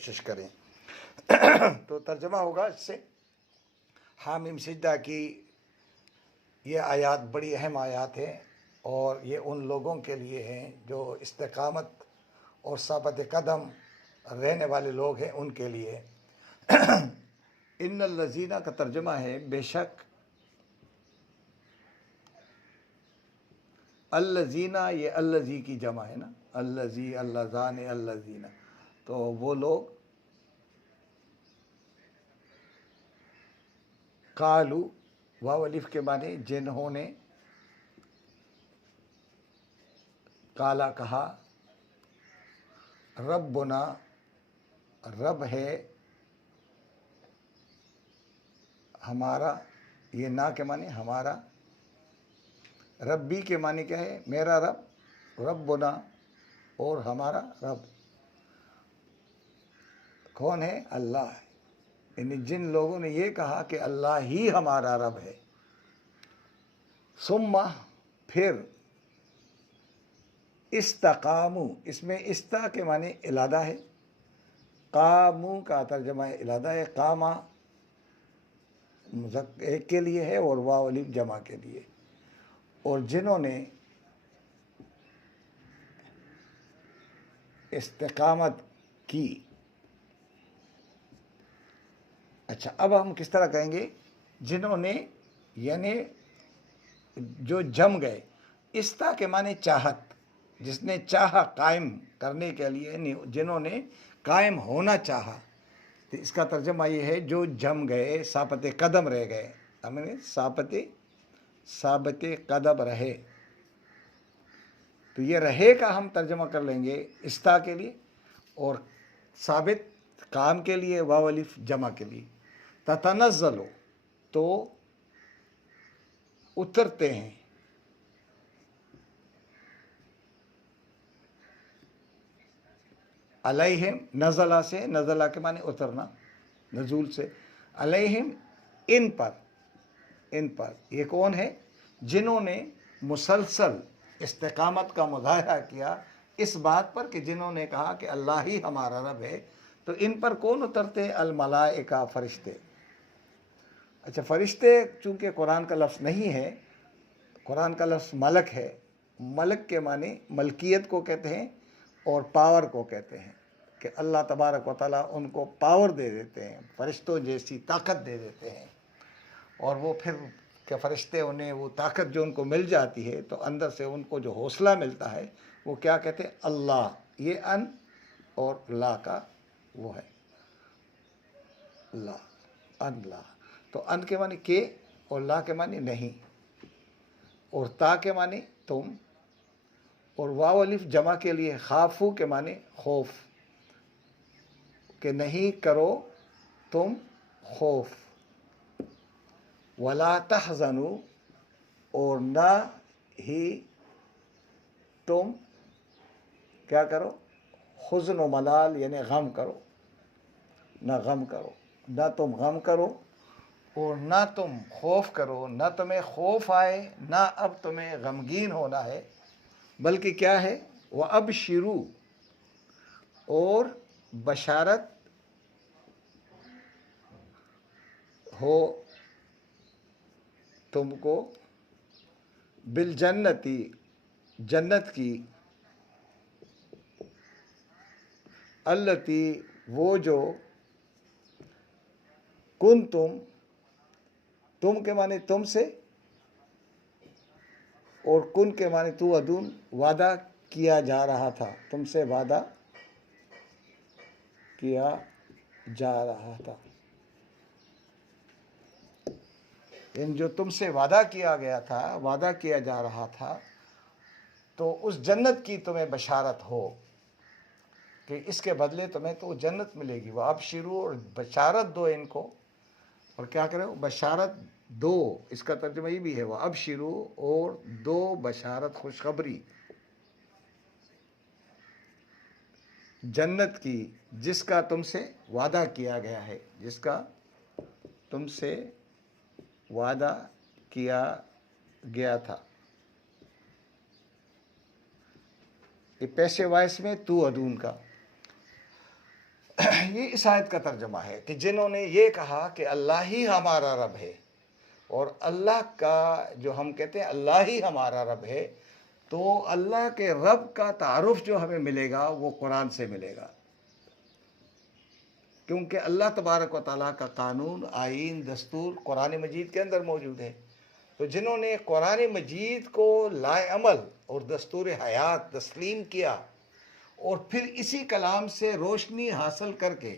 कोशिश करें। तो तर्जमा होगा इससे, हामीम सिजदा की ये आयत बड़ी अहम आयत है और ये उन लोगों के लिए हैं जो इस्तिकामत और साबत कदम रहने वाले लोग हैं, उनके लिए। इन्नल लज़ीना का तर्जमा है बेशक, अल्लज़ीना ये अल्लज़ी की जमा है ना, अल्लज़ी अल्लज़ान अल्लज़ीना, तो वो लोग कालू वाव अलिफ के माने जिन्होंने, काला कहा, रब्बुना रब है हमारा, ये ना के माने हमारा, रब्बी के माने क्या है, मेरा रब, रब्बुना और हमारा रब कौन है, अल्लाह है। यानी जिन लोगों ने ये कहा कि अल्लाह ही हमारा रब है, सुम्मा फिर, इस्तकामू इसमें इस्ता के माने इलादा है, कामू का तर्जमा इलादा है, कामा एक के लिए है और वाव अलिफ जमा के लिए, और जिन्होंने इस्तिकामत की। अच्छा, अब हम किस तरह कहेंगे, जिन्होंने यानी जो जम गए, इस्ता के माने चाहत, जिसने चाहा कायम करने के लिए, जिन्होंने कायम होना चाहा, तो इसका तर्जमा ये है जो जम गए, साबते कदम रह गए, हमने साबते कदम रहे, तो ये रहे का हम तर्जमा कर लेंगे इस्ता के लिए और साबित काम के लिए वाव अलिफ जमा के लिए। ततनज़्ज़लो तो उतरते हैं, अलैहिम नज़ला से, नज़ला के माने उतरना, नजूल से, अलैहिम इन पर ये कौन है, जिन्होंने मुसलसल इस्तिकामत का मुज़ाहरा किया इस बात पर कि जिन्होंने कहा कि अल्लाह ही हमारा रब है, तो इन पर कौन उतरते, अल मलाइका फरिश्ते। अच्छा, फरिश्ते चूँकि कुरान का लफ्ज़ नहीं है, कुरान का लफ्ज़ मलक है, मलक के माने मलकियत को कहते हैं और पावर को कहते हैं, कि अल्लाह तबारक व तआला उनको पावर दे देते हैं, फरिश्तों जैसी ताकत दे देते हैं, और वो फिर के फरिश्ते उन्हें वो ताकत जो उनको मिल जाती है तो अंदर से उनको जो हौसला मिलता है वो क्या कहते हैं, अल्लाह, ये अन और ला का वो है, ला, अन ला, तो अन के माने के और ला के माने नहीं, और ता के माने तुम, और वाव अलिफ जमा के लिए खाफू के माने खौफ, कि नहीं करो तुम खौफ, वला तहज़नु और ना ही तुम क्या करो, हुज़्न व मलाल यानी गम करो, ना गम करो, ना तुम गम करो और ना तुम खौफ करो, ना तुम्हें खौफ आए, ना अब तुम्हें गमगीन होना है, बल्कि क्या है, वह अब शुरू और बशारत हो तुमको, बिल जन्नती जन्नत की, अल्लती वो जो, कुन तुम के माने तुमसे, और कुन के माने तू अदून वादा किया जा रहा था, तुमसे वादा किया जा रहा था, इन जो तुमसे वादा किया गया था, वादा किया जा रहा था, तो उस जन्नत की तुम्हें बशारत हो कि इसके बदले तुम्हें तो जन्नत मिलेगी, वह अब शुरू और बशारत दो इनको, और क्या करो, बशारत दो, इसका तर्जुमा ये भी है, वह अब शुरू और दो बशारत खुशखबरी, जन्नत की जिसका तुमसे वादा किया गया है, जिसका तुमसे वादा किया गया था। ये पैसे वाइस में तू अदून का, ये इस आयत का तर्जमा है कि जिन्होंने ये कहा कि अल्लाह ही हमारा रब है, और अल्लाह का जो हम कहते हैं अल्लाह ही हमारा रब है, तो अल्लाह के रब का तारुफ जो हमें मिलेगा वो कुरान से मिलेगा, क्योंकि अल्लाह तबारक व तआला का कानून, आइन, दस्तूर कुरान मजीद के अंदर मौजूद है। तो जिन्होंने कुरान मजीद को लाएअमल और दस्तूर हयात तस्लीम किया और फिर इसी कलाम से रोशनी हासिल करके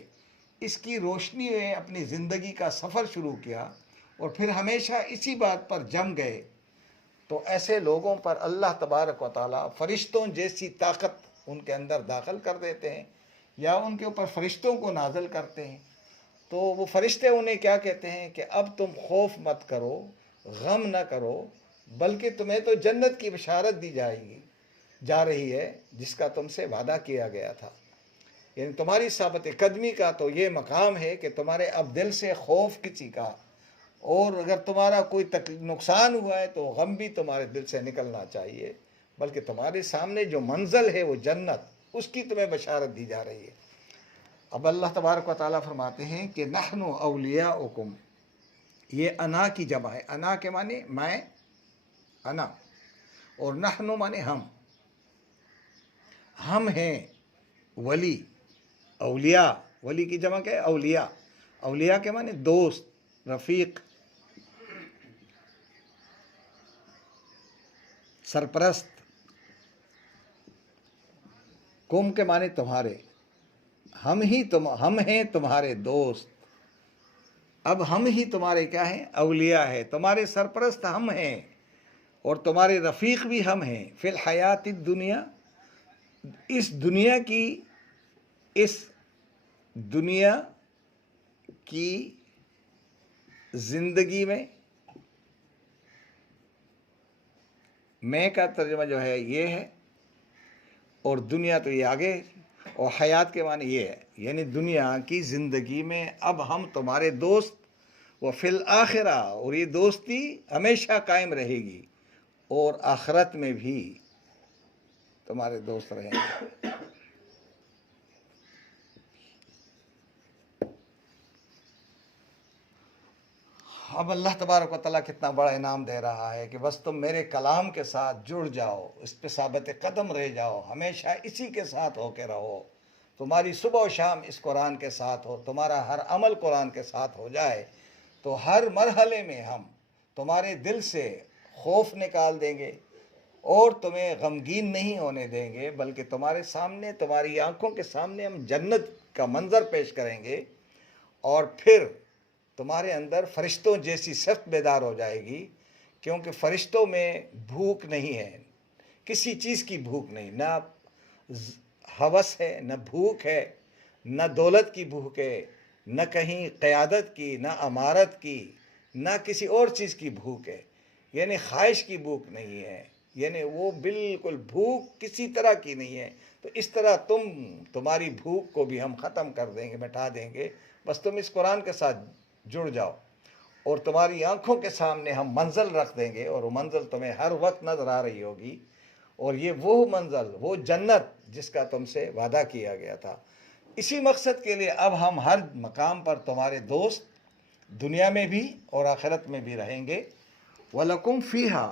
इसकी रोशनी में अपनी ज़िंदगी का सफ़र शुरू किया और फिर हमेशा इसी बात पर जम गए, तो ऐसे लोगों पर अल्लाह तबारक व तआला फ़रिश्तों जैसी ताकत उनके अंदर दाखिल कर देते हैं या उनके ऊपर फ़रिश्तों को नाज़िल करते हैं। तो वो फ़रिश्ते उन्हें क्या कहते हैं कि अब तुम खौफ मत करो, गम न करो, बल्कि तुम्हें तो जन्नत की बशारत दी जा रही है जिसका तुमसे वादा किया गया था। यानी तुम्हारी साबत कदमी का तो ये मकाम है कि तुम्हारे अब दिल से खौफ किसी का, और अगर तुम्हारा कोई नुकसान हुआ है तो गम भी तुम्हारे दिल से निकलना चाहिए, बल्कि तुम्हारे सामने जो मंजिल है वो जन्नत, उसकी तुम्हें बशारत दी जा रही है। अब अल्लाह तबारक व तआला फरमाते हैं कि नहनु औलियाउकुम, ये अना की जमा है, अना के माने मैं, अना, और नहनु माने हम हैं वली, औलिया, वली की जमा क्या है, औलिया, औलिया के माने दोस्त, रफ़ीक, सरपरस्त, कुम के माने तुम्हारे, हम हैं तुम्हारे दोस्त। अब हम ही तुम्हारे क्या हैं, औलिया है, तुम्हारे सरपरस्त हम हैं और तुम्हारे रफ़ीक भी हम हैं। फिल हयात दुनिया, इस दुनिया की ज़िंदगी में, मैं का तर्जुमा जो है ये है, और दुनिया तो ये आगे, और हयात के माने ये है, यानी दुनिया की ज़िंदगी में अब हम तुम्हारे दोस्त, व फिल आखिरा, और ये दोस्ती हमेशा कायम रहेगी और आखिरत में भी तुम्हारे दोस्त रहेंगे। अब अल्लाह तबारक व तआला कितना बड़ा इनाम दे रहा है कि बस तुम मेरे कलाम के साथ जुड़ जाओ, इस पे साबित कदम रह जाओ, हमेशा इसी के साथ होके रहो, तुम्हारी सुबह और शाम इस कुरान के साथ हो, तुम्हारा हर अमल कुरान के साथ हो जाए, तो हर मरहले में हम तुम्हारे दिल से खौफ निकाल देंगे और तुम्हें गमगीन नहीं होने देंगे, बल्कि तुम्हारे सामने, तुम्हारी आंखों के सामने हम जन्नत का मंजर पेश करेंगे, और फिर तुम्हारे अंदर फरिश्तों जैसी सख्त बेदार हो जाएगी, क्योंकि फरिश्तों में भूख नहीं है, किसी चीज़ की भूख नहीं, ना हवस है, न भूख है, न दौलत की भूख है, न कहीं क़यादत की, न अमारत की, न किसी और चीज़ की भूख है, यानी ख्वाहिश की भूख नहीं है, यानी वो बिल्कुल भूख किसी तरह की नहीं है। तो इस तरह तुम्हारी भूख को भी हम ख़त्म कर देंगे, मिटा देंगे, बस तुम इस कुरान के साथ जुड़ जाओ, और तुम्हारी आंखों के सामने हम मंजिल रख देंगे, और वो मंजिल तुम्हें हर वक्त नज़र आ रही होगी, और ये वो मंजिल, वो जन्नत जिसका तुमसे वादा किया गया था। इसी मकसद के लिए अब हम हर मकाम पर तुम्हारे दोस्त, दुनिया में भी और आखिरत में भी रहेंगे। वलकुम फ़ीहा,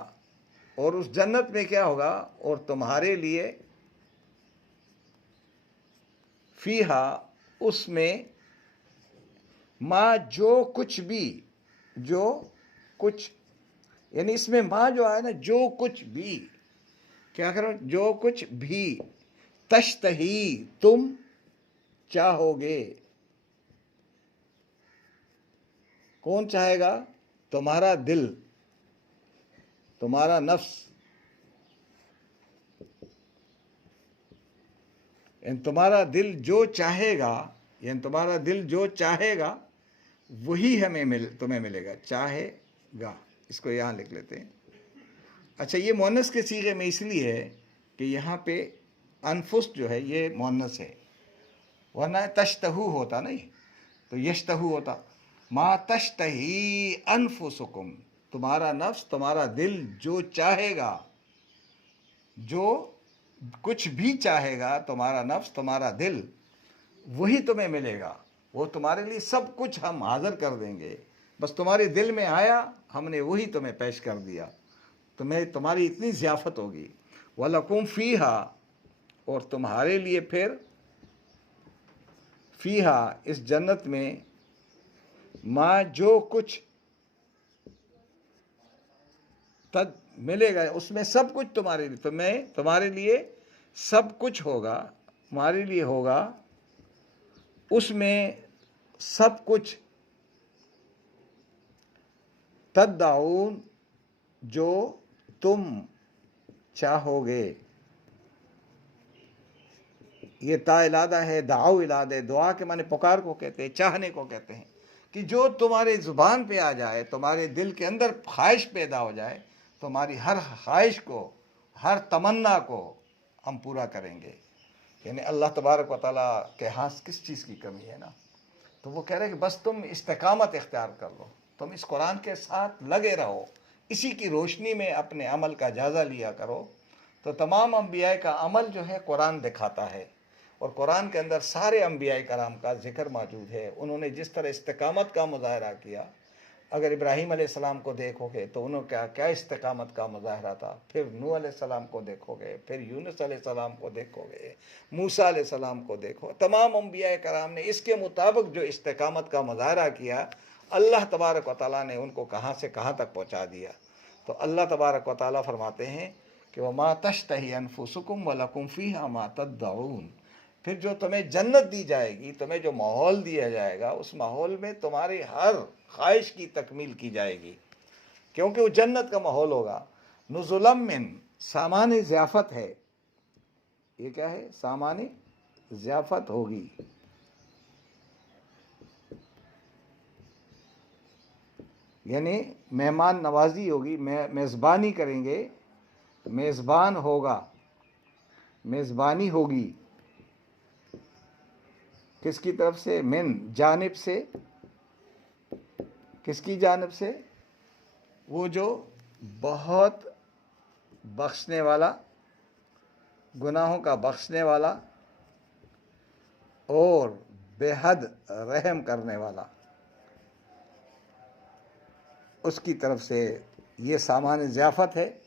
और उस जन्नत में क्या होगा, और तुम्हारे लिए फ़ीहा, उसमें माँ जो कुछ भी, जो कुछ, यानी इसमें माँ जो आया ना, जो कुछ भी, क्या करो, जो कुछ भी, तश्तही, तुम चाहोगे, कौन चाहेगा, तुम्हारा दिल, तुम्हारा नफ्स, यानी तुम्हारा दिल जो चाहेगा, यानी तुम्हारा दिल जो चाहेगा वही तुम्हें मिलेगा, चाहेगा, इसको यहाँ लिख लेते हैं। अच्छा, ये मुअन्नस के सीगे में इसलिए है कि यहाँ पे अनफुस जो है ये मुअन्नस है, वरना तश्तहू होता नहीं तो यश्तहू होता। मा तश्तही अनफुसुकुम, तुम्हारा नफ्स, तुम्हारा दिल जो चाहेगा, जो कुछ भी चाहेगा तुम्हारा नफ्स, तुम्हारा दिल, वही तुम्हें मिलेगा। वो तुम्हारे लिए सब कुछ हम हाजिर कर देंगे, बस तुम्हारे दिल में आया, हमने वही तुम्हें पेश कर दिया, तुम्हें तुम्हारी इतनी ज़ियाफ़त होगी। वलकुम फ़ीहा, और तुम्हारे लिए फिर फ़ीहा, इस जन्नत में, माँ जो कुछ तद मिलेगा, उसमें सब कुछ तुम्हारे लिए, तुम्हारे लिए सब कुछ होगा, तुम्हारे लिए होगा उसमें सब कुछ। तद्दाऊन, जो तुम चाहोगे। ये ता इलादा है, दाऊ इलादा है। दुआ के माने पुकार को कहते हैं, चाहने को कहते हैं, कि जो तुम्हारे ज़ुबान पे आ जाए, तुम्हारे दिल के अंदर ख्वाहिश पैदा हो जाए, तुम्हारी हर ख्वाहिश को, हर तमन्ना को हम पूरा करेंगे। यानी अल्लाह तबारक व तआला के हाथ किस चीज़ की कमी है ना। तो वो कह रहे हैं कि बस तुम इस्तिकामत इख्तियार कर लो, तुम इस कुरान के साथ लगे रहो, इसी की रोशनी में अपने अमल का जायज़ा लिया करो। तो तमाम अम्बिया का अमल जो है कुरान दिखाता है, और कुरान के अंदर सारे अम्बिया कराम का ज़िक्र मौजूद है। उन्होंने जिस तरह इस्तिकामत का मुज़ाहरा किया, अगर इब्राहीम अलैहिस्सलाम को देखोगे तो उन्होंने क्या क्या इस्तिकामत का मुज़ाहरा था। फिर नूह अलैहिस्सलाम को देखोगे, फिर यूनुस अलैहिस्सलाम को देखोगे, मूसा अलैहिस्सलाम को देखो, तमाम अम्बिया कराम ने इसके मुताबिक जो इस्तिकामत का मुज़ाहरा किया, अल्लाह तबारक व तआला ने उनको कहाँ से कहाँ तक पहुँचा दिया। तो अल्लाह तबारक व तआला फरमाते हैं कि वमा तश्तही अनफुसुकुम वलकुम फ़ीहा मा तद्दऊन। फिर जो तुम्हें जन्नत दी जाएगी, तुम्हें जो माहौल दिया जाएगा, उस माहौल में तुम्हारी हर ख्वाहिश की तकमील की जाएगी, क्योंकि वो जन्नत का माहौल होगा। नुज़ुलम मिन, सामान्य ज़ियाफ़त है। ये क्या है? सामान्य ज़ियाफ़त होगी, यानी मेहमान नवाजी होगी, मेज़बानी करेंगे, मेज़बान होगा, मेज़बानी होगी। किसकी तरफ से? मिन, जानिब से। किसकी जानिब से? वो जो बहुत बख्शने वाला, गुनाहों का बख्शने वाला और बेहद रहम करने वाला, उसकी तरफ से ये सामान ज़ियाफ़त है,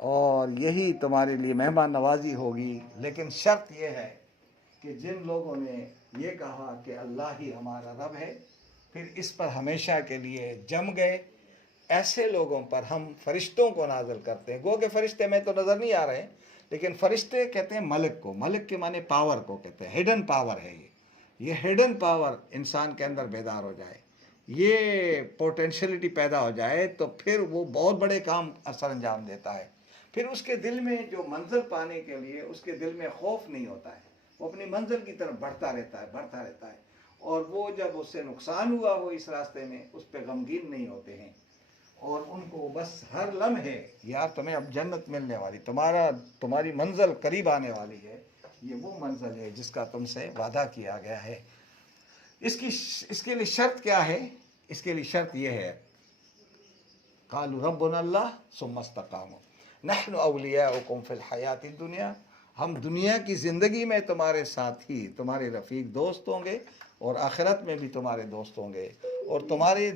और यही तुम्हारे लिए मेहमान नवाजी होगी। लेकिन शर्त यह है कि जिन लोगों ने ये कहा कि अल्लाह ही हमारा रब है, फिर इस पर हमेशा के लिए जम गए, ऐसे लोगों पर हम फरिश्तों को नाज़िल करते हैं। गो के फरिश्ते में तो नज़र नहीं आ रहे हैं, लेकिन फरिश्ते कहते हैं मलिक को, मलिक के माने पावर को कहते हैं, हिडन पावर है ये हिडन पावर इंसान के अंदर बेदार हो जाए, ये पोटेंशलिटी पैदा हो जाए, तो फिर वो बहुत बड़े काम असर अंजाम देता है। फिर उसके दिल में जो मंजिल पाने के लिए उसके दिल में खौफ नहीं होता है, वो अपनी मंजिल की तरफ बढ़ता रहता है, बढ़ता रहता है। और वो जब उससे नुकसान हुआ हो इस रास्ते में, उस पर गमगीन नहीं होते हैं, और उनको बस हर लम्हे, यार तुम्हें अब जन्नत मिलने वाली, तुम्हारी मंजिल करीब आने वाली है, ये वो मंजिल है जिसका तुमसे वादा किया गया है। इसके लिए शर्त क्या है? इसके लिए शर्त यह है, कालू रब्बुना अल्लाह सुम्मा इस्तक़ामू नहनु औलियाउकुम फिल हयाति दुनिया, हम दुनिया की ज़िंदगी में तुम्हारे साथी, तुम्हारे रफ़ीक दोस्त होंगे, और आखिरत में भी तुम्हारे दोस्त होंगे, और तुम्हारे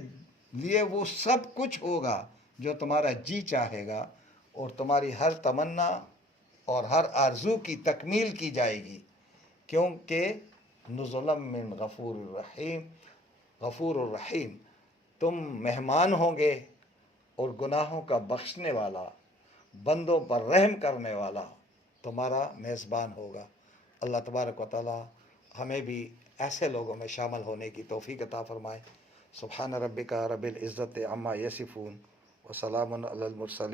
लिए वो सब कुछ होगा जो तुम्हारा जी चाहेगा, और तुम्हारी हर तमन्ना और हर आरज़ू की तकमील की जाएगी, क्योंकि नुज़ुलम मिन गफ़ूरिर रहीम, गफ़ूरुर रहीम, तुम मेहमान होंगे और गुनाहों का बख्शने वाला, बंदों पर रहम करने वाला तुम्हारा मेज़बान होगा। अल्लाह तबारक व तआला हमें भी ऐसे लोगों में शामिल होने की तौफ़ीक़ अता फ़रमाए। सुब्हान रब्बिका रब्बिल इज़्ज़ति अम्मा यसिफ़ून व सलामुन अलल मुरसलीन।